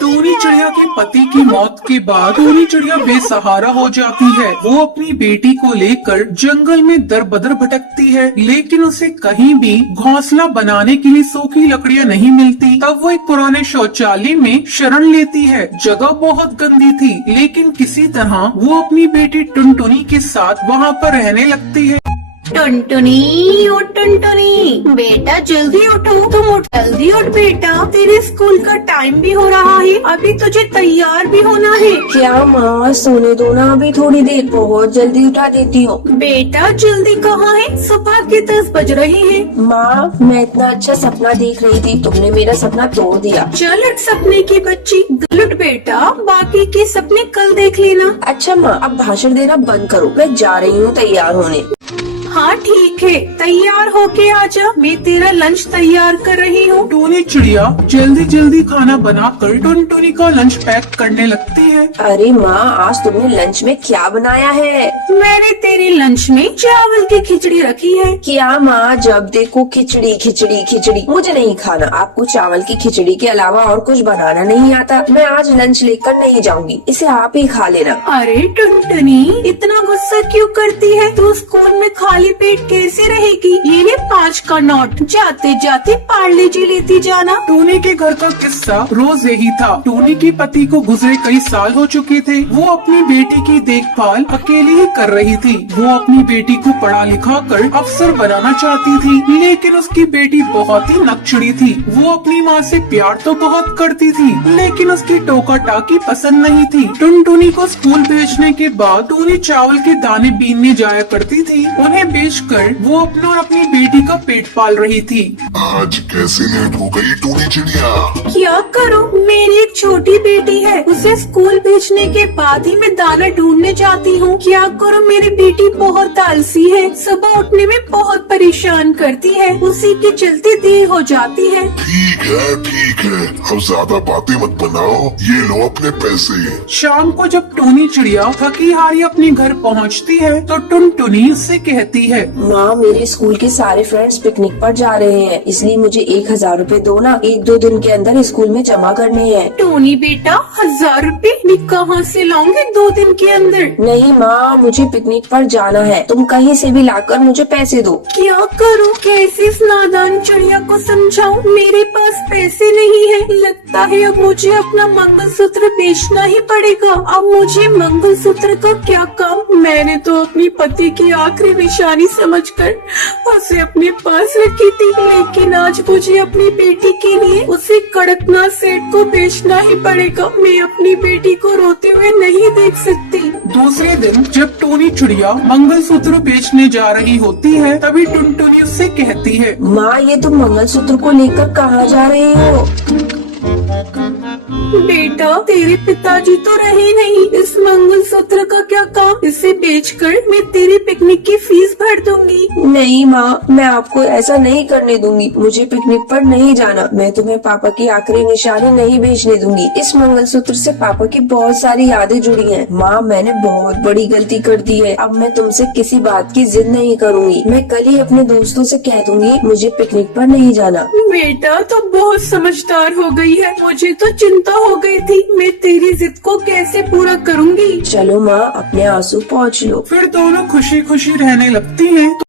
टूनी चिड़िया के पति की मौत के बाद टूनी चिड़िया बेसहारा हो जाती है। वो अपनी बेटी को लेकर जंगल में दर बदर भटकती है, लेकिन उसे कहीं भी घोंसला बनाने के लिए सूखी लकड़ियां नहीं मिलती। तब वो एक पुराने शौचालय में शरण लेती है। जगह बहुत गंदी थी, लेकिन किसी तरह वो अपनी बेटी टुनटुनी के साथ वहाँ पर रहने लगती है। टुनटुनी ओ टुनटुनी, बेटा जल्दी उठो, तुम उठ, जल्दी उठ बेटा, तेरे स्कूल का टाइम भी हो रहा है, अभी तुझे तैयार भी होना है। क्या माँ, सोने दो ना अभी थोड़ी देर, बहुत जल्दी उठा देती हूँ। बेटा जल्दी कहाँ है, सुबह के 10 बज रहे हैं। माँ, मैं इतना अच्छा सपना देख रही थी, तुमने मेरा सपना तोड़ दिया। चल उठ सपने की बच्ची, उठ बेटा, बाकी के सपने कल देख लेना। अच्छा माँ, अब भाषण देना बंद करो, मैं जा रही हूँ तैयार होने। हाँ ठीक है, तैयार होके आजा, मैं तेरा लंच तैयार कर रही हूँ। टूनी चिड़िया जल्दी जल्दी खाना बनाकर टुनटुनी का लंच पैक करने लगती है। अरे माँ, आज तुमने लंच में क्या बनाया है? मैंने तेरे लंच में चावल की खिचड़ी रखी है। क्या माँ, जब देखो खिचड़ी खिचड़ी खिचड़ी, मुझे नहीं खाना। आपको चावल की खिचड़ी के अलावा और कुछ बनाना नहीं आता? मैं आज लंच लेकर नहीं जाऊंगी, इसे आप ही खा लेना। अरे टुनटुनी, इतना गुस्सा क्यों करती है? तू स्कूल में खाली पेट कैसे रहेगी? ये ले 5 का नोट, जाते जाते पार्ले जी लेती जाना। टूनी के घर का किस्सा रोज यही था। टूनी के पति को गुजरे कई साल हो चुके थे। वो अपनी बेटी की देखभाल अकेली ही कर रही थी। वो अपनी बेटी को पढ़ा लिखा कर अफसर बनाना चाहती थी, लेकिन उसकी बेटी बहुत ही नकचड़ी थी। वो अपनी माँ से प्यार तो बहुत करती थी, लेकिन उसकी टोका टाकी पसंद नहीं थी। टुनटुनी को स्कूल भेजने के बाद टूनी चावल के दाने बीनने जाया करती थी। उन्हें बेचकर वो अपना और अपनी बेटी का पेट पाल रही थी। आज कैसे लेट हो गई टूनी चिड़िया? क्या करूं, मेरी एक छोटी बेटी है, उसे स्कूल भेजने के बाद ही मैं दाना ढूंढने जाती हूँ। क्या करूं, मेरी बेटी बहुत आलसी है, सुबह उठने में बहुत परेशान करती है, उसी के चलते देर हो जाती है। ठीक है, अब ज्यादा बातें मत बनाओ, ये लो अपने पैसे। शाम को जब टूनी चिड़िया थकी हारी अपने घर पहुँचती है तो टुनटुनी उससे कहती है, माँ, मेरे स्कूल के सारे फ्रेंड्स पिकनिक पर जा रहे हैं, इसलिए मुझे 1000 रूपए दो ना, 1-2 दिन के अंदर स्कूल में जमा करने हैं। टोनी बेटा, 1000 रूपए मैं कहाँ से लाऊंगी 2 दिन के अंदर? नहीं माँ, मुझे पिकनिक पर जाना है, तुम कहीं से भी लाकर मुझे पैसे दो। क्या करूं, कैसे इस नादान चिड़िया को समझाऊं? मेरे पास पैसे नहीं है। लगता है अब मुझे अपना मंगलसूत्र बेचना ही पड़ेगा। अब मुझे मंगलसूत्र का क्या काम? मैंने तो अपनी पति की आखिरी निशानी समझकर उसे अपने पास रखी थी, लेकिन आज मुझे अपनी बेटी के लिए उसे कड़कनाथ सेठ को बेचना ही पड़ेगा। मैं अपनी बेटी को रोते हुए नहीं देख सकती। दूसरे दिन जब टूनी चिड़िया मंगलसूत्र बेचने जा रही होती है, तभी टुनटुनी उससे कहती है, माँ, ये तुम मंगलसूत्र को लेकर कहाँ जा रही हो? बेटा, तेरे पिताजी तो रहे नहीं, इस मंगलसूत्र का क्या काम? इसे बेचकर मैं तेरी पिकनिक की फीस भर दूंगी। नहीं माँ, मैं आपको ऐसा नहीं करने दूंगी। मुझे पिकनिक पर नहीं जाना। मैं तुम्हें पापा की आखिरी निशानी नहीं बेचने दूंगी। इस मंगलसूत्र से पापा की बहुत सारी यादें जुड़ी हैं। माँ, मैंने बहुत बड़ी गलती कर दी है। अब मैं तुमसे किसी बात की जिद नहीं करूँगी। मैं कल ही अपने दोस्तों से कह दूंगी मुझे पिकनिक पर नहीं जाना। बेटा तो बहुत समझदार हो गई है, मुझे तो चिंता हो गई थी मैं तेरी जिद को कैसे पूरा करूँगी। चलो माँ, अपने आंसू पोंछ लो। फिर दोनों खुशी खुशी रहने लगती हैं।